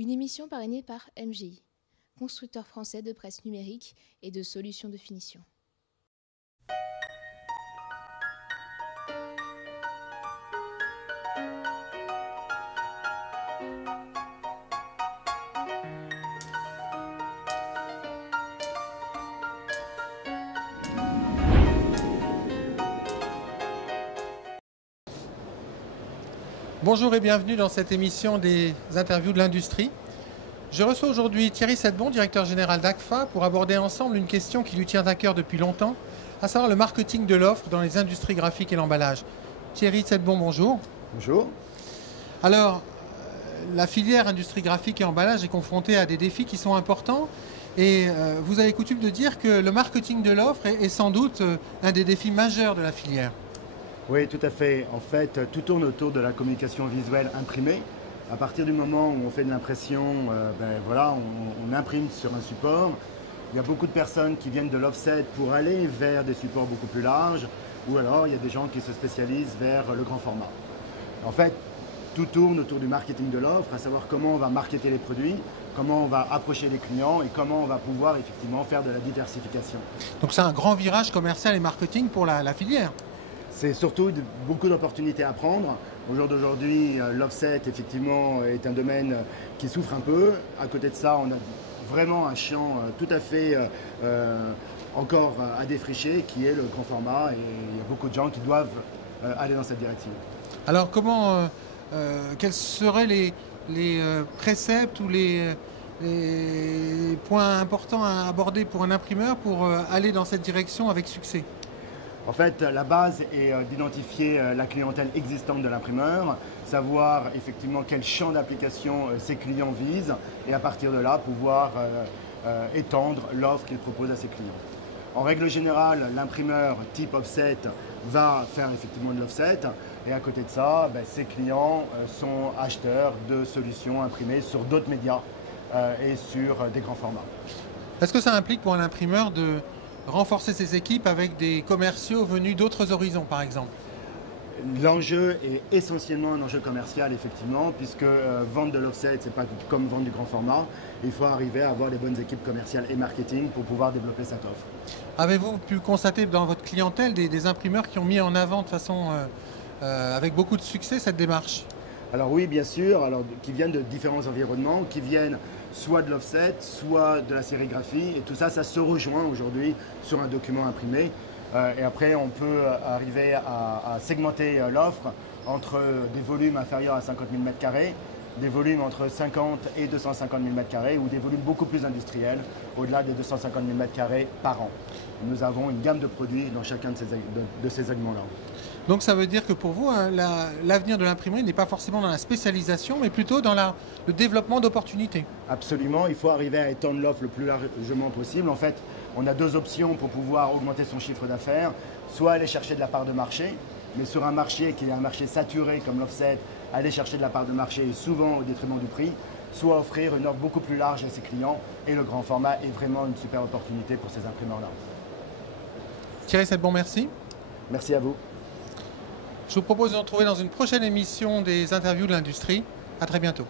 Une émission parrainée par MGI, constructeur français de presse numérique et de solutions de finition. Bonjour et bienvenue dans cette émission des interviews de l'industrie. Je reçois aujourd'hui Thierry Sedbon, directeur général d'ACFA, pour aborder ensemble une question qui lui tient à cœur depuis longtemps, à savoir le marketing de l'offre dans les industries graphiques et l'emballage. Thierry Sedbon, bonjour. Bonjour. Alors, la filière industrie graphique et emballage est confrontée à des défis qui sont importants et vous avez coutume de dire que le marketing de l'offre est sans doute un des défis majeurs de la filière. Oui, tout à fait. En fait, tout tourne autour de la communication visuelle imprimée. À partir du moment où on fait de l'impression, on imprime sur un support. Il y a beaucoup de personnes qui viennent de l'offset pour aller vers des supports beaucoup plus larges, ou alors il y a des gens qui se spécialisent vers le grand format. En fait, tout tourne autour du marketing de l'offre, à savoir comment on va marketer les produits, comment on va approcher les clients et comment on va pouvoir effectivement faire de la diversification. Donc c'est un grand virage commercial et marketing pour la filière. C'est surtout beaucoup d'opportunités à prendre. Au jour d'aujourd'hui, l'offset effectivement est un domaine qui souffre un peu. À côté de ça, on a vraiment un champ tout à fait encore à défricher qui est le grand format et il y a beaucoup de gens qui doivent aller dans cette direction. Alors quels seraient les préceptes ou les points importants à aborder pour un imprimeur pour aller dans cette direction avec succès ? En fait, la base est d'identifier la clientèle existante de l'imprimeur, savoir effectivement quel champ d'application ses clients visent et à partir de là, pouvoir étendre l'offre qu'il propose à ses clients. En règle générale, l'imprimeur type offset va faire effectivement de l'offset et à côté de ça, ses clients sont acheteurs de solutions imprimées sur d'autres médias et sur des grands formats. Est-ce que ça implique pour un imprimeur de renforcer ses équipes avec des commerciaux venus d'autres horizons, par exemple? L'enjeu est essentiellement un enjeu commercial, effectivement, puisque vendre de l'offset, c'est pas comme vendre du grand format. Il faut arriver à avoir les bonnes équipes commerciales et marketing pour pouvoir développer cette offre. Avez-vous pu constater dans votre clientèle des imprimeurs qui ont mis en avant de façon avec beaucoup de succès cette démarche? Alors oui, bien sûr, qui viennent de différents environnements, qui viennent soit de l'offset, soit de la sérigraphie. Et tout ça, ça se rejoint aujourd'hui sur un document imprimé. Et après, on peut arriver à segmenter l'offre entre des volumes inférieurs à 50 000 m², des volumes entre 50 et 250 000 m² ou des volumes beaucoup plus industriels, au-delà des 250 000 m² par an. Nous avons une gamme de produits dans chacun de ces segments-là. Donc ça veut dire que pour vous, l'avenir de l'imprimerie n'est pas forcément dans la spécialisation, mais plutôt dans le développement d'opportunités. Absolument, il faut arriver à étendre l'offre le plus largement possible. En fait, on a deux options pour pouvoir augmenter son chiffre d'affaires. Soit aller chercher de la part de marché, mais sur un marché qui est un marché saturé comme l'offset, aller chercher de la part de marché est souvent au détriment du prix. Soit offrir une offre beaucoup plus large à ses clients et le grand format est vraiment une super opportunité pour ces imprimeurs-là. Thierry Sedbon, merci. Merci à vous. Je vous propose de nous retrouver dans une prochaine émission des interviews de l'industrie. À très bientôt.